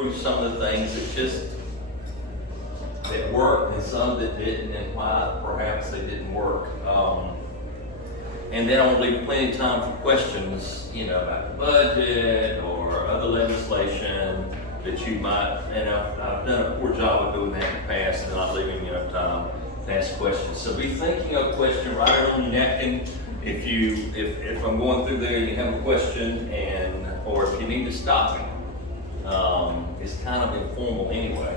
through some of the things that worked and some that didn't, and why perhaps they didn't work. And then I'll leave plenty of time for questions, about the budget or other legislation that you might, and I've done a poor job of doing that in the past and not leaving enough time to ask questions. So be thinking of a question, write it on your napkin. If I'm going through there and you have a question, or if you need to stop me, it's kind of informal anyway.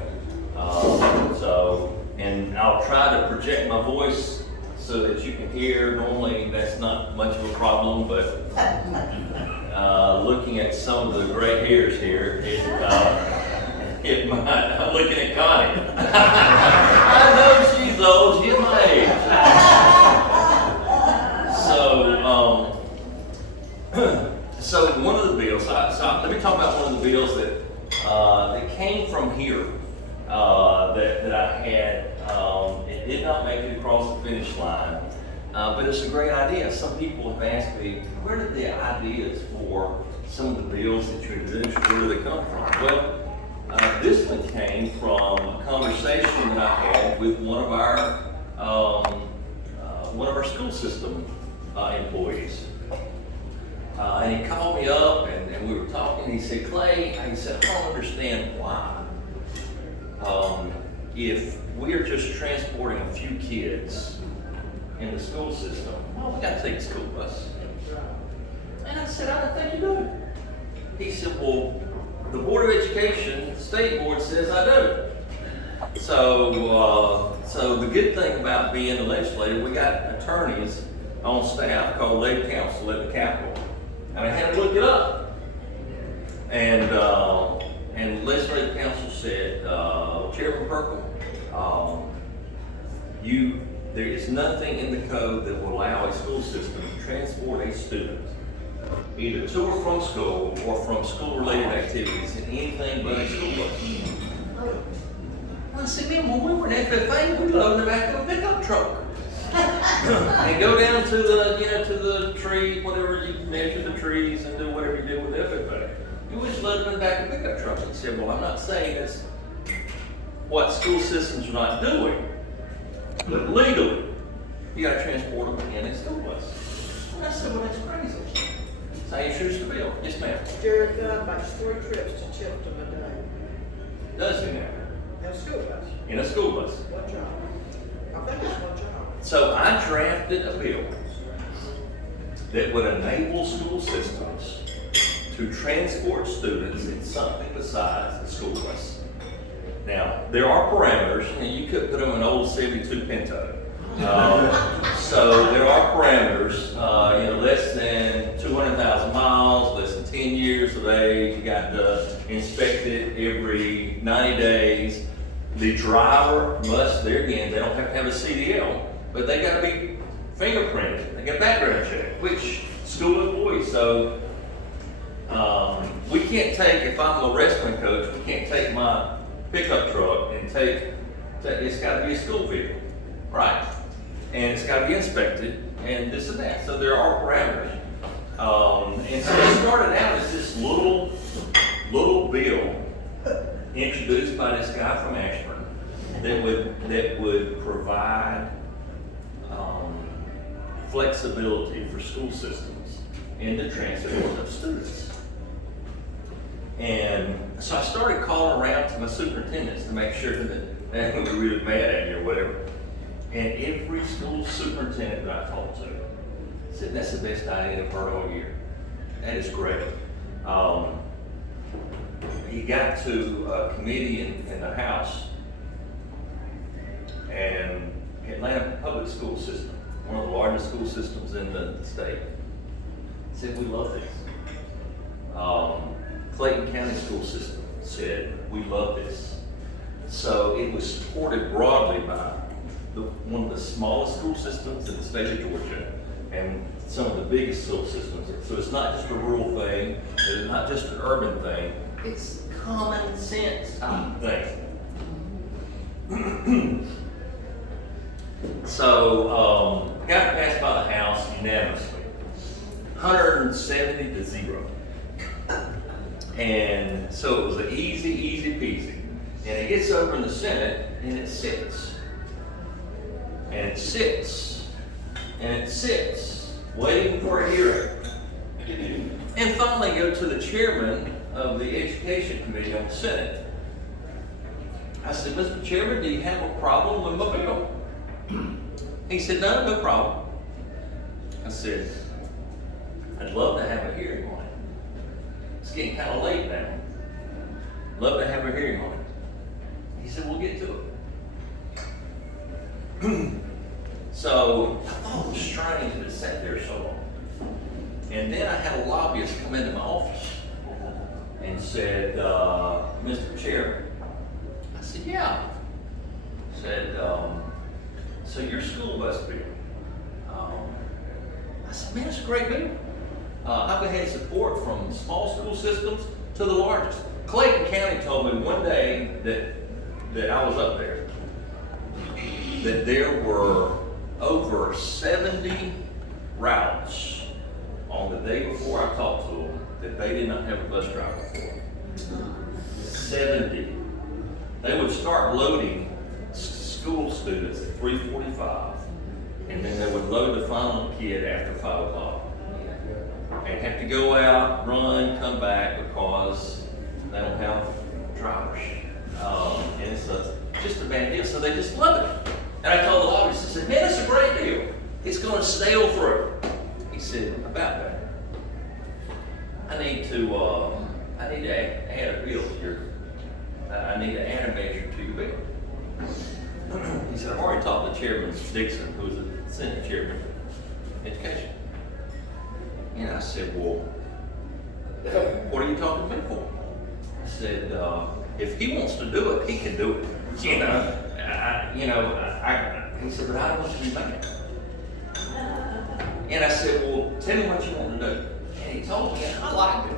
And I'll try to project my voice so that you can hear. Normally that's not much of a problem, but looking at some of the gray hairs here, it might. I'm looking at Connie. I know she's old. She's my age. So one of the bills. Let me talk about one of the bills that came from here that I had. It did not make it across the finish line, but it's a great idea. Some people have asked me, where did the ideas for some of the bills that you introduced, where do they come from? Well, this one came from a conversation that I had with one of our school system employees. And he called me up and we were talking. He said, Clay, I don't understand why. If we are just transporting a few kids in the school system, well, we got to take a school bus. And I said, I don't think you do. He said, well, the Board of Education, the state board says I do. So the good thing about being a legislator, we got attorneys on staff called legal counsel at the Capitol. And I had to look it up. And legislative counsel said, Chairman Perkle, there is nothing in the code that will allow a school system to transport a student either to or from school or from school-related activities in anything but a school bus. I said, man, when we were in FFA, we loaded the back of a pickup truck. And go down to the tree, whatever you measure the trees and do whatever you do with FFA. You just load them in the back of a pickup truck. He said, well, I'm not saying that's what school systems are not doing, but legally, you got to transport them in a school bus. And I said, well, that's crazy. So I introduced the bill. Yes, ma'am. Jared makes 3 trips to Chilton a day. Does he now? In a school bus. In a school bus. One job. I think it's one job. So I drafted a bill that would enable school systems to transport students in something besides the school bus. Now, there are parameters, and you could put them in an old 72 Pinto. So there are parameters, less than 200,000 miles, less than 10 years of age. You got to inspect it every 90 days. The driver must, there again, they don't have to have a CDL, but they got to be fingerprinted. They got a background check, which school employees. So we can't take, if I'm a wrestling coach, we can't take my pickup truck and it's got to be a school vehicle, right? And it's got to be inspected and this and that. So there are parameters. And so it started out as this little bill introduced by this guy from Ashburn that would provide flexibility for school systems in the transport of students. And so I started calling around to my superintendents to make sure that they were really mad at me or whatever. And every school superintendent that I talked to said, that's the best idea I've heard all year. That is great. He got to a committee in the House, and Atlanta Public School System, one of the largest school systems in the state, said, we love this. Clayton County School System said, we love this. So it was supported broadly by one of the smallest school systems in the state of Georgia and some of the biggest school systems. So it's not just a rural thing, it's not just an urban thing, it's common sense type thing. So got passed by the House unanimously, 170 to 0. And so it was an easy And it gets over in the Senate, and it sits. And it sits. And it sits, waiting for a hearing. And finally go to the chairman of the Education Committee on the Senate. I said, Mr. Chairman, do you have a problem with my bill? He said, no problem. I said, I'd love to have a hearing on it. It's getting kind of late now. Love to have a hearing on it. He said, we'll get to it. So I thought it was strange that it sat there so long. And then I had a lobbyist come into my office and said, Mr. Chairman. I said, yeah. Said, so your school bus bill. I said, man, it's a great bill. I've had support from small school systems to the largest. Clayton County told me one day that I was up there, that there were over 70 routes on the day before I talked to them that they did not have a bus driver for. 70. They would start loading school students at 3:45, and then they would load the final kid after 5 o'clock. And have to go out, run, come back because they don't have drivers. And it's just a bad deal, so they just love it. And I told the lobbyist, I said, man, it's a great deal. It's going to sail through. He said, about that. I need to add a bill to your, I need to add a measure to your bill. He said, I've already talked to Chairman Dixon, who was the Senate Chairman of Education. And I said, well, what are you talking to me for? I said, if he wants to do it, he can do it. He said, but I don't want you to be mad. And I said, well, tell me what you want to do. And he told me, and I liked it.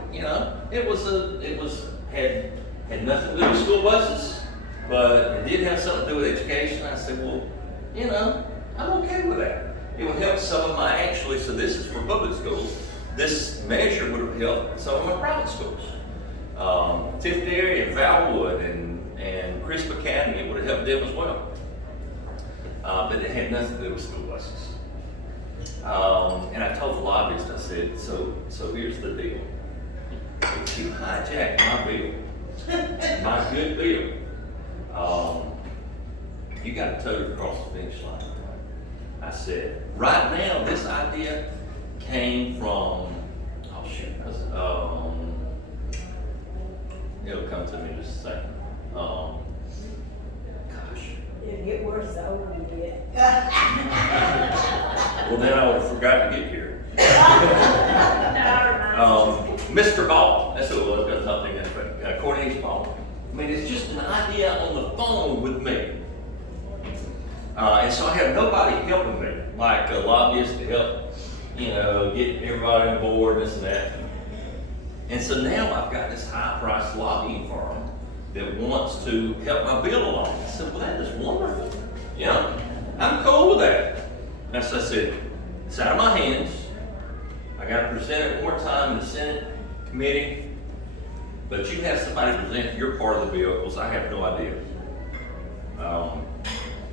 Had nothing to do with school buses, but it did have something to do with education. I said, well, I'm okay with that. It would help some of my, so this is for public schools. This measure would have helped some of my private schools. Tiffany and Valwood and Crisp Academy, it would have helped them as well. But it had nothing to do with school buses. And I told the lobbyist, I said, so here's the deal. If you hijack my bill, my good bill, you got to tote it across the finish line. I said, right now, this idea came from, it'll come to me in just a second. Gosh. It'll get worse the older you get. Well, then I would have forgot to get here. Mr. Ball, that's who it was, got something that Cornelius Ball. I mean, it's just an idea on the phone with me. And so I have nobody helping me, like a lobbyist to help, get everybody on board, this and that. And so now I've got this high-priced lobbying firm that wants to help my bill along. I said, well, that is wonderful. I'm cool with that. And so I said, it's out of my hands. I got to present it one more time in the Senate committee. But you have somebody present your part of the bill because I have no idea.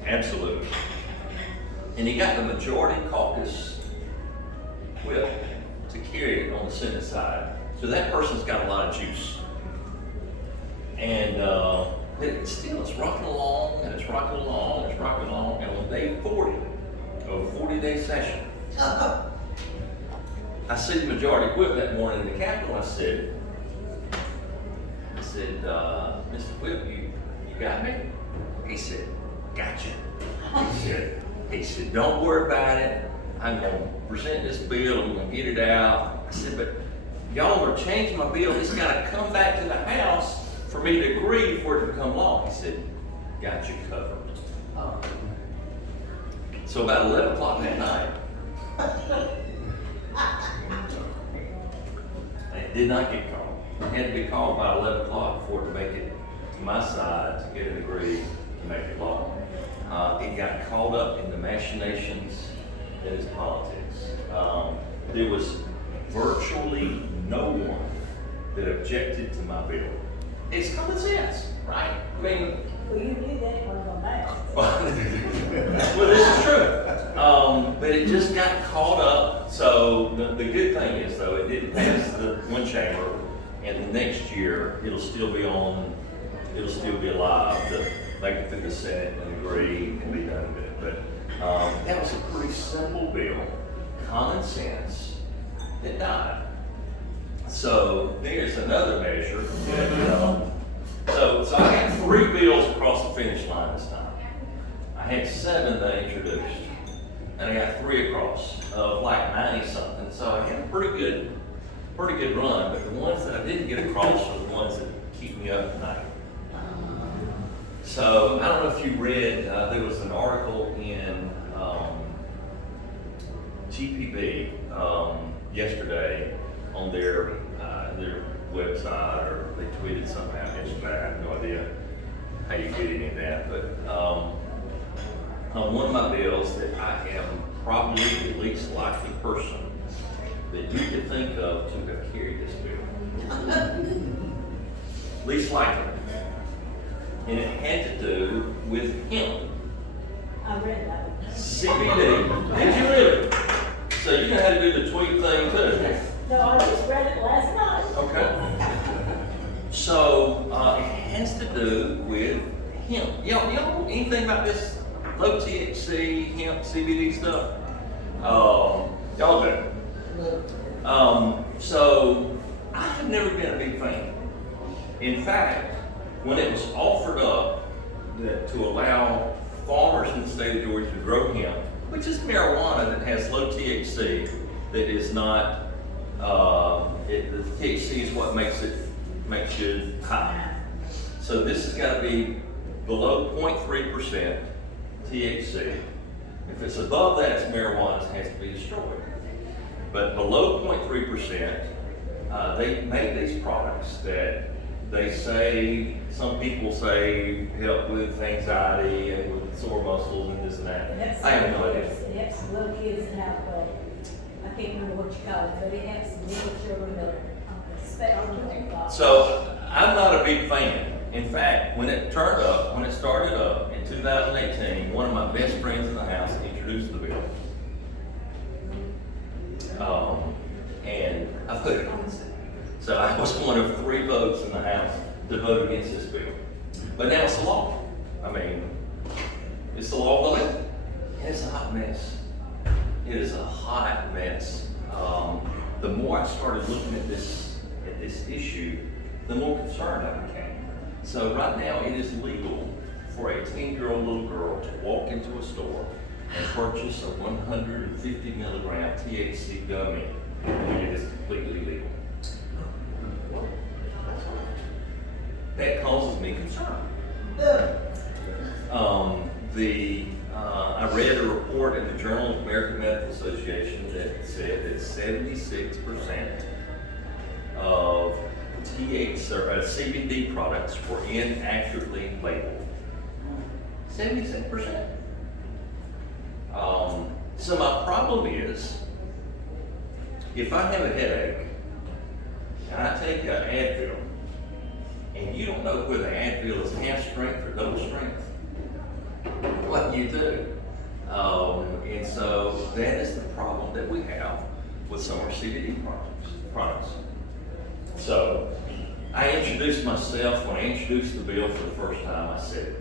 Absolutely. And he got the majority caucus whip to carry it on the Senate side. So that person's got a lot of juice. And but it's rocking along, and it's rocking along, and it's rocking along. And on day 40, of a 40-day session, I see the majority whip that morning in the Capitol. I said, Mr. Whip, you got me? He said, gotcha. He said, don't worry about it. I'm going to present this bill. I'm going to get it out. I said, but y'all are changing my bill. It's got to come back to the House for me to agree for it to become law. He said, got you covered. So about 11 o'clock that night, it did not get called. It had to be called by 11 o'clock for it to make it to my side to get it agreed to make it law. It got caught up in the machinations that is politics. There was virtually no one that objected to my bill. It's common sense, right? mean, Well, you knew that one on that. well, this is true. But it just got caught up. So the good thing is, though, it didn't pass the one chamber, and the next year it'll still be on. It'll still be alive to make it through the Senate and agree and be done with it. But that was a pretty simple bill, common sense, that died. So there's another measure. So I had 3 bills across the finish line this time. I had 7 that I introduced, and I got 3 across of like 90 something. So I had a pretty good run. But the ones that I didn't get across are the ones that keep me up at night. So I don't know if you read. There was an article in GPB yesterday on their website, or they tweeted something out yesterday. I have no idea how you get any of that, but on one of my bills that I am probably the least likely person that you could think of to have carried this bill. Least likely. And it had to do with hemp. I read that one. CBD. Did you really? So you know how to do the tweet thing too? No, I just read it last night. Okay. So it has to do with hemp. Y'all know anything about this low THC hemp CBD stuff? Y'all do. So I have never been a big fan. In fact, when it was offered up to allow farmers in the state of Georgia to grow hemp, which is marijuana that has low THC, that is not, the THC is what makes you high. So this has got to be below 0.3% THC. If it's above that, it's marijuana, it has to be destroyed. But below 0.3%, they make these products that they say, some people say, help with anxiety and with sore muscles and this and that. I have no idea. It helps some little kids that have, I can't remember what you call it, but it helps some little children that are on the spectrum. So I'm not a big fan. In fact, when it started up in 2018, one of my best friends in the house introduced the bill. And I voted against it. So I was one of 3 votes in the House to vote against this bill. But now it's a law. I mean, it's the law of the land. And it's a hot mess. It is a hot mess. The more I started looking at this issue, the more concerned I became. So right now it is legal for a 10-year-old little girl to walk into a store and purchase a 150 milligram THC gummy, and it is completely legal. That causes me concern. I read a report in the Journal of the American Medical Association that said that 76% of CBD products were inaccurately labeled. 76%. So my problem is, if I have a headache and I take an Advil, and you don't know whether Advil is half strength or double strength, what you do. And so that is the problem that we have with some of our CBD products. So I introduced myself, when I introduced the bill for the first time, I said,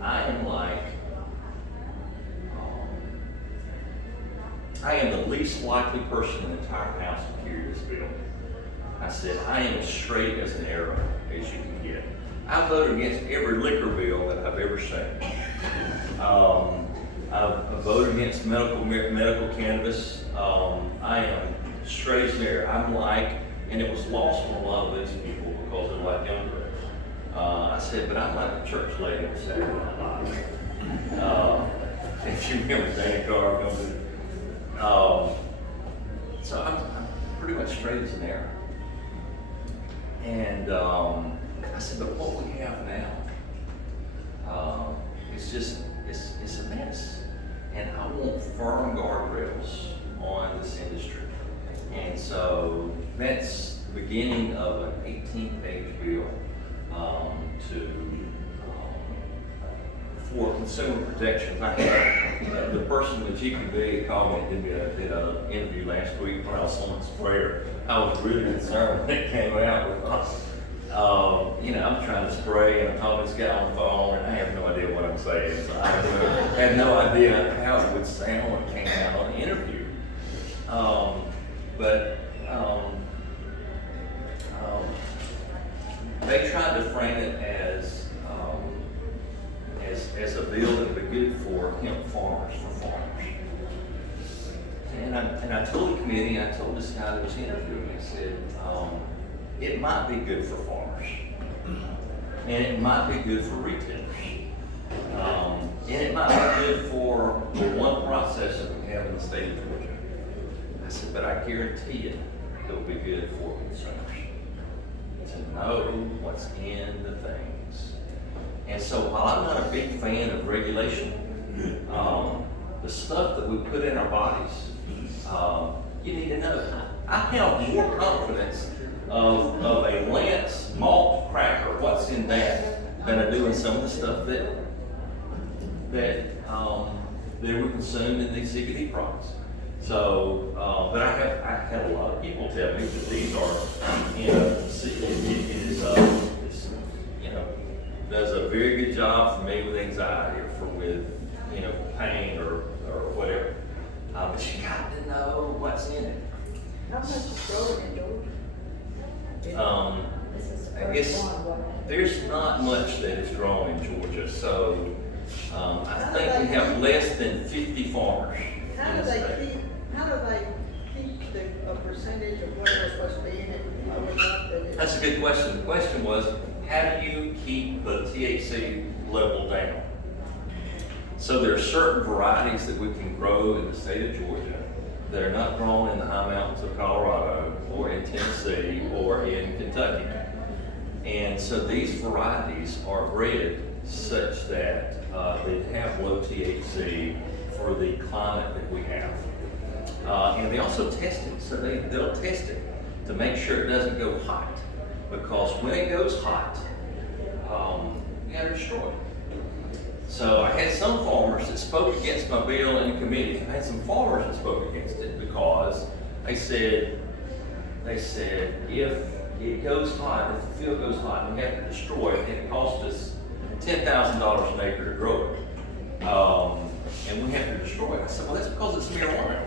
I am the least likely person in the entire house to carry this bill. I said, I am as straight as an arrow as you can get. I voted against every liquor bill that I've ever seen. I voted against medical cannabis. I am straight as an arrow. And it was lost on a lot of these people because they're a lot younger. I said, but I'm like the church lady on Saturday Night Live. If you remember Dana Carr, so I'm pretty much straight as an arrow. And I said, but what we have now, it's a mess. And I want firm guardrails on this industry. And so that's the beginning of an 18-page bill to for consumer protections, I had the person with GPB called me and did an interview last week when I was on sprayer. I was really concerned when it came out with I'm trying to spray and I'm talking to this guy on the phone and I have no idea what I'm saying. So I had no idea how it would sound when it came out on the interview. They tried to frame it as a bill that would be good for hemp farmers, And I told the committee, I told this guy that was interviewing me, I said, it might be good for farmers, and it might be good for retailers, and it might be good for the one processor we have in the state of Georgia. I said, but I guarantee you, it'll be good for consumers to know what's in the things. And so while I'm not a big fan of regulation, the stuff that we put in our bodies, you need to know. I have more confidence of a Lance malt cracker, what's in that, than I do in some of the stuff that were consumed in these CBD products. So, but I have a lot of people tell me that these are, does a very good job for me with anxiety or with pain or whatever. But you got to know what's in it. How much is growing in Georgia? This is the I first guess one, wasn't it? there's not much that is grown in Georgia, so I think we have less than 50 farmers. How do they keep a percentage of whatever's supposed to be in it low enough that it? That's a good question. The question was, how do you keep the THC level down? So there are certain varieties that we can grow in the state of Georgia that are not grown in the high mountains of Colorado or in Tennessee or in Kentucky. And so these varieties are bred such that they have low THC for the climate that we have. And they also test it, so they'll test it to make sure it doesn't go hot. Because when it goes hot, you gotta destroy it. So I had some farmers that spoke against my bill in the committee. I had some farmers that spoke against it because they said if it goes hot, if the field goes hot, and we have to destroy it, it costs us $10,000 an acre to grow it. And we have to destroy it. I said, well, that's because it's marijuana.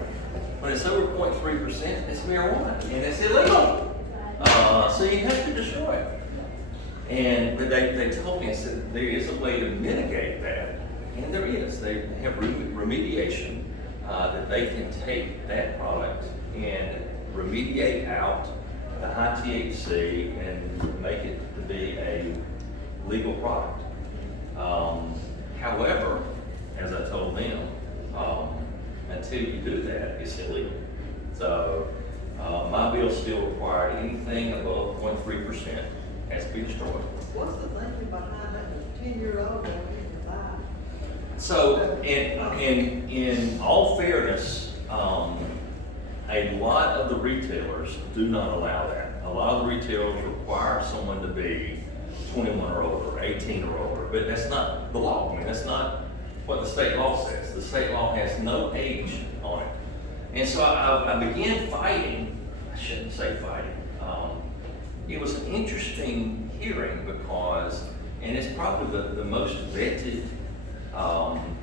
When it's over 0.3%, it's marijuana, and it's illegal. So you have to destroy it. But they told me, I said, there is a way to mitigate that. And there is. They have remediation that they can take that product and remediate out the high THC and make it to be a legal product. However, as I told them, until you do that, it's illegal. So my bill still required anything above 0.3% has to be destroyed. What's the thinking behind that 10-year-old that we can buy? So in all fairness, a lot of the retailers do not allow that. A lot of the retailers require someone to be 21 or older, 18 or older, but that's not the law. I mean, that's not what the state law says. The state law has no age on it. And so I began fighting. I shouldn't say fighting. It was an interesting hearing because, and it's probably the most vetted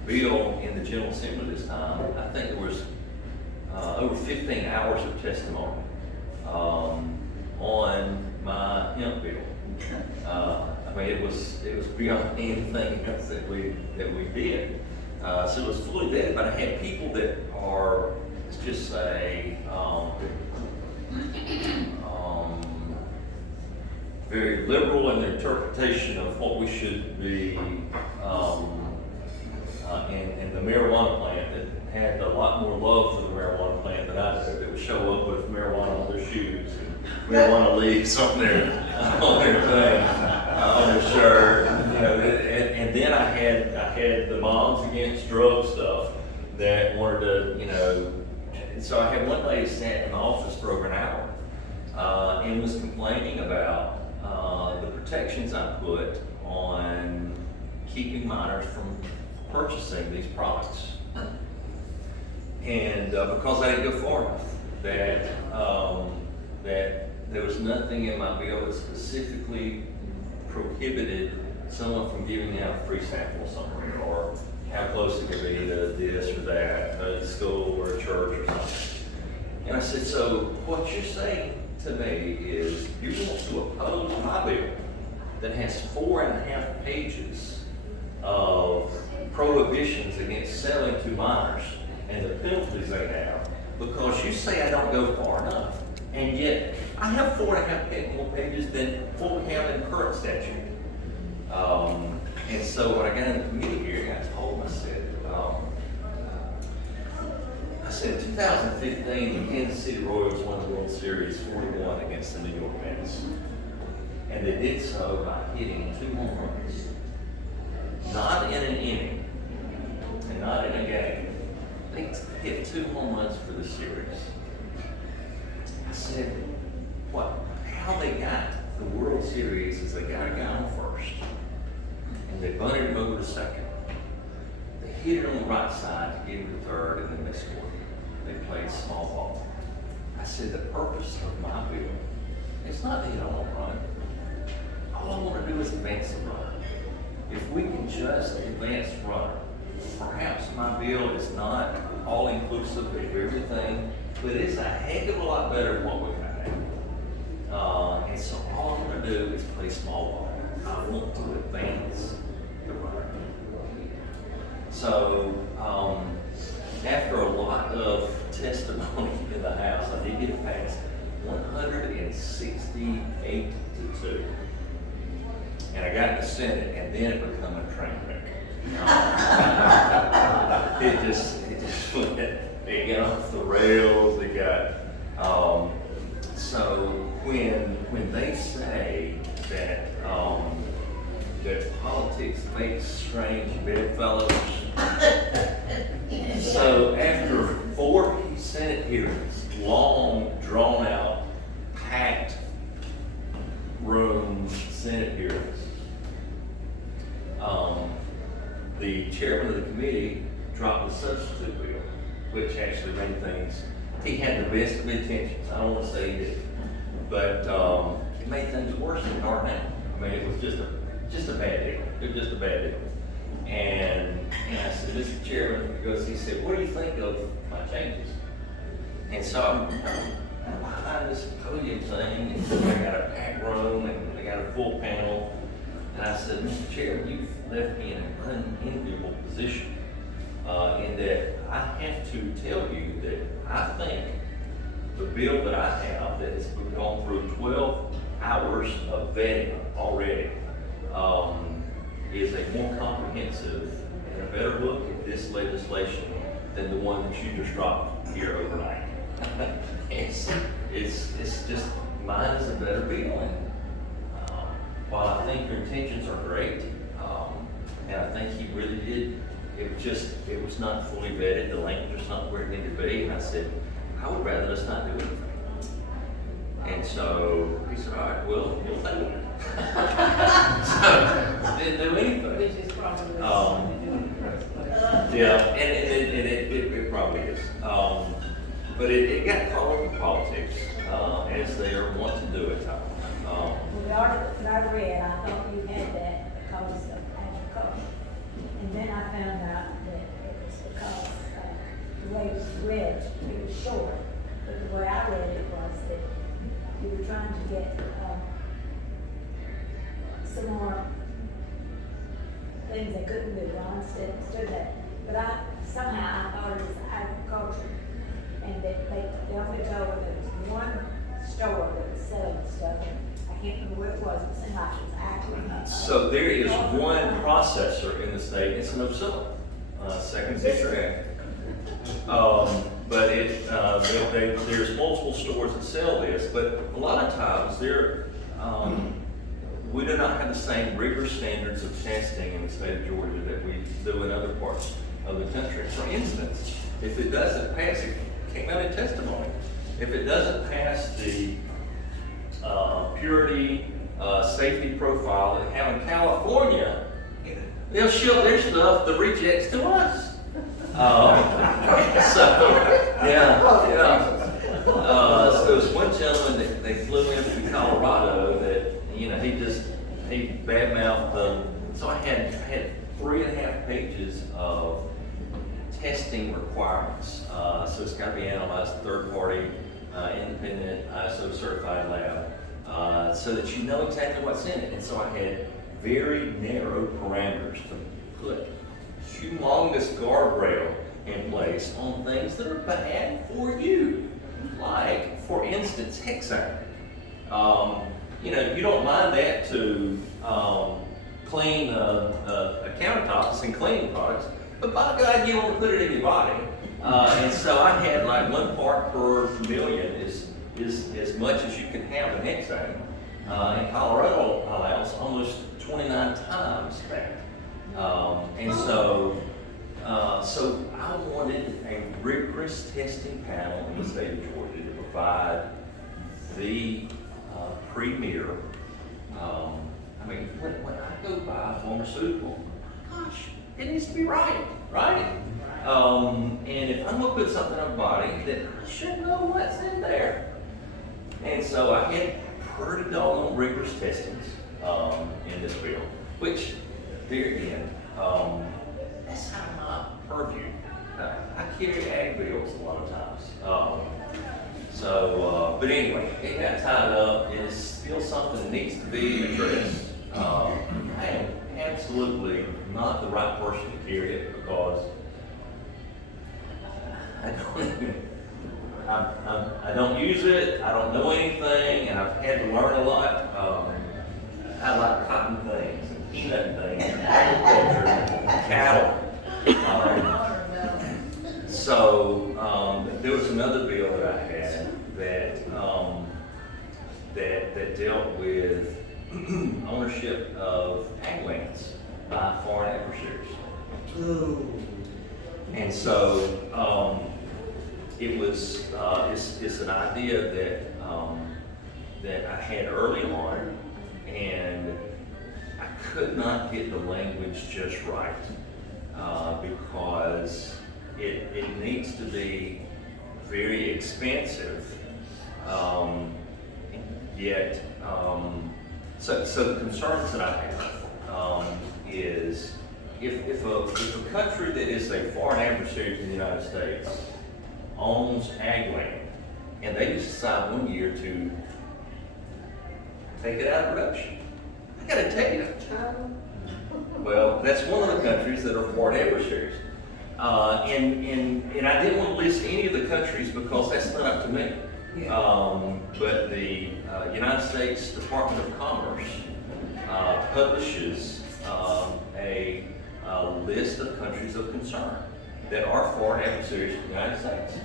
bill in the General Assembly this time. I think there was over 15 hours of testimony on my hemp bill. I mean, it was beyond anything else that we did. So it was fully vetted, but I had people that are, let's just say, very liberal in their interpretation of what we should be, and the marijuana plant that had a lot more love for the marijuana plant than I do. That would show up with marijuana on their shoes and marijuana leaves on their thing, on their shirt. And then I had the Moms Against Drug stuff that wanted to, so I had one lady sat in the office for over an hour and was complaining about the protections I put on keeping minors from purchasing these products. And because I didn't go far enough, that there was nothing in my bill that specifically prohibited someone from giving out a free sample somewhere, or how close it could be to this or that, a school or a church or something. And I said, so what you're saying to me is you want to oppose my bill that has 4.5 pages of prohibitions against selling to minors and the penalties they have, because you say I don't go far enough. And yet, I have 4.5 more pages than what we have in the current statute. And so when I got in the committee here, I told them, I said, in 2015, the Kansas City Royals won the World Series 41 against the New York Mets. And they did so by hitting 2 home runs. Not in an inning, and not in a game. They hit 2 home runs for the series. I said, how they got the World Series is they got a guy on first, and they bunted him over to second. They hit it on the right side to get him to third, and then they scored. They played small ball. I said, the purpose of my bill, it's not that you don't want to run. All I want to do is advance the runner. If we can just advance the runner, perhaps my bill is not all-inclusive of everything, but it's a heck of a lot better than what we've had. And so all I'm going to do is play small ball. I want to advance the runner. So after a lot of testimony in the House, I did get it passed 168 to 2. And I got in the Senate, and then it became a train wreck. It just went, it got off the rails. It got, so when they say that that politics makes strange bedfellows, so after 4 Senate hearings, long, drawn out, packed room Senate hearings, the chairman of the committee dropped the substitute bill, which actually made things, he had the best of intentions. I don't want to say he did, but it made things worse than they are now. I mean, it was just a bad deal. It was just a bad deal. And I said, Mr. Chairman, because he said, what do you think of my changes? And so I'm behind this podium thing, and I got a packed room, and I got a full panel. And I said, Mr. Chairman, you've left me in an unenviable position in that I have to tell you that I think the bill that I have that has gone through 12 hours of vetting already is a more comprehensive and a better look at this legislation than the one that you just dropped here overnight. It's just, mine is a better bill. And while I think your intentions are great, and I think he really did, it was not fully vetted, the language was not where it needed to be, and I said, I would rather us not do anything. And so he said, all right, well, you'll take it. So, didn't do anything. Which is probably. Yeah, and it probably is. But it got caught up in politics, as they are wont to do at times. Well, the article that I read, I thought you had that because of agriculture. And then I found out that it was because the way it was read, it was short. But the way I read it was that you were trying to get some more things they couldn't do. I understood that. But somehow I thought it was agriculture. And that they only told me there was one store that was selling stuff. And I can't remember where it was. It seemed like it was actually. So there is one processor in the state, it's an Ocilla, Second Citrus Act. But there's multiple stores that sell this, but a lot of times we do not have the same rigorous standards of testing in the state of Georgia that we do in other parts of the country. For instance, if it doesn't pass, it came out in testimony, if it doesn't pass the purity safety profile that we have in California, they'll ship their stuff, the rejects, to us. So there was one gentleman that they flew in from Colorado that, he badmouthed them. So I had 3.5 pages of testing requirements. So it's got to be analyzed third party, independent, ISO certified lab, so that you know exactly what's in it. And so I had very narrow parameters to put humongous guardrail in place on things that are bad for you. Like, for instance, hexane. You don't mind that to clean a countertops and cleaning products, but by God, you want to put it in your body. And so I had like 1 part per million is as much as you can have in hexane. And Colorado allows almost 29 times that. So I wanted a rigorous testing panel in the state of Georgia to provide the premier. When I go buy a pharmaceutical, gosh, it needs to be right? And if I'm gonna put something on my body, then I should know what's in there. And so I had pretty doggone rigorous testings in this bill, which, there again, that's out of my purview. I carry ag bills a lot of times. But anyway, it got tied up. It's still something that needs to be addressed. I am absolutely not the right person to carry it because I don't use it, I don't know anything, and I've had to learn a lot. I like cotton things and peanut things and agriculture and cattle. There was another bill that I had that dealt with ownership of ag lands by foreign adversaries. And so it was it's an idea that I had early on, and I could not get the language just right because it needs to be very expansive, yet so the concerns that I have is if a country that is a foreign adversary to the United States owns ag land and they just decide one year to take it out of production, I gotta tell you, well, that's one of the countries that are foreign adversaries. And I didn't want to list any of the countries because that's not up to me. But the United States Department of Commerce publishes a list of countries of concern that are foreign adversaries to the United States.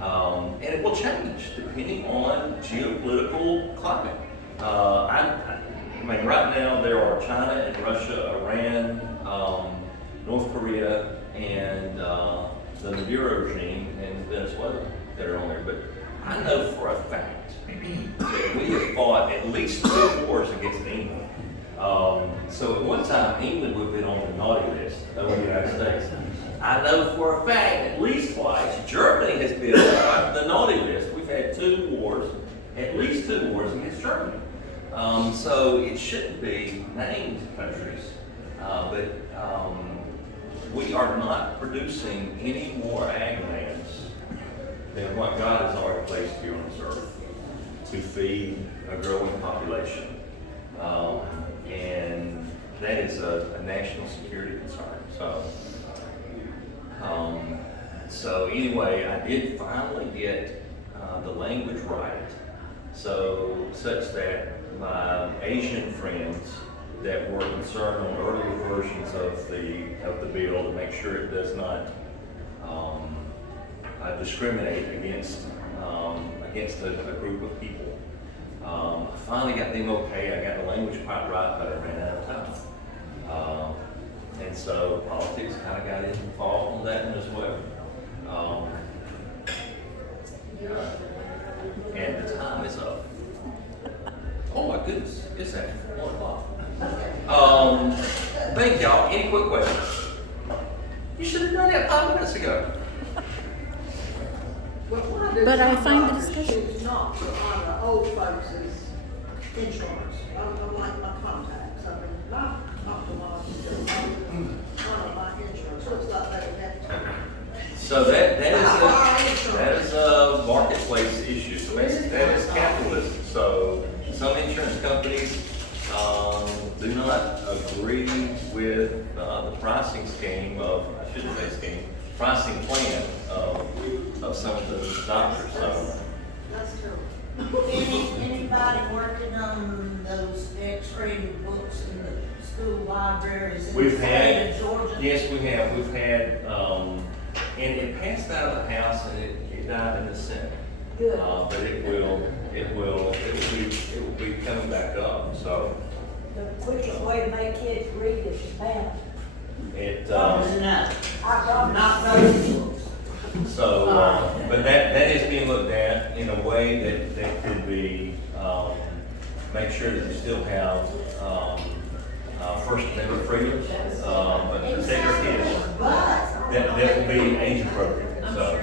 And it will change depending on geopolitical climate. Right now there are China and Russia, Iran, North Korea, and the Maduro regime in Venezuela that are on there. But I know for a fact that we have fought at least 2 wars against England. So at one time, England would have been on the naughty list of the United States. I know for a fact at least twice, Germany has been on the naughty list. We've had 2 wars, at least 2 wars against Germany. So it shouldn't be named countries, but we are not producing any more ag lands than what God has already placed here on this earth to feed a growing population. And that is a national security concern. So anyway, I did finally get the language right, such that my Asian friends that were concerned on earlier versions of the bill to make sure it does not discriminate against a group of people. I finally got them okay. I got the language quite right, but I ran out of time. And so politics kind of got involved on that one as well. And the time is up. Oh my goodness, it's after 1 o'clock. Thank y'all. Any quick questions? You should have done that 5 minutes ago. Well, why do But I some find the doctors discussion- choose not to honor old folks' insurance? I'm like my contacts, I mean, my ophthalmologist doesn't honor my insurance, looks like they would have to. So that is a marketplace issue. That is capitalism. So some insurance companies do not agree with the pricing scheme of, I shouldn't say scheme, pricing plan of some of the doctors. So That's terrible. Anybody working on those X-ray books in the school libraries in the we've state had, of Georgia? yes, we have. We've had, and it passed out of the House and it died in the Senate. Good. But it will be coming back up. So The quickest way to make kids read is to ban them. it, No, I promise. not those books. so, but that is being looked at in a way that could be, make sure that you still have, First Amendment freedom, but protect our kids. But That will be age appropriate, so.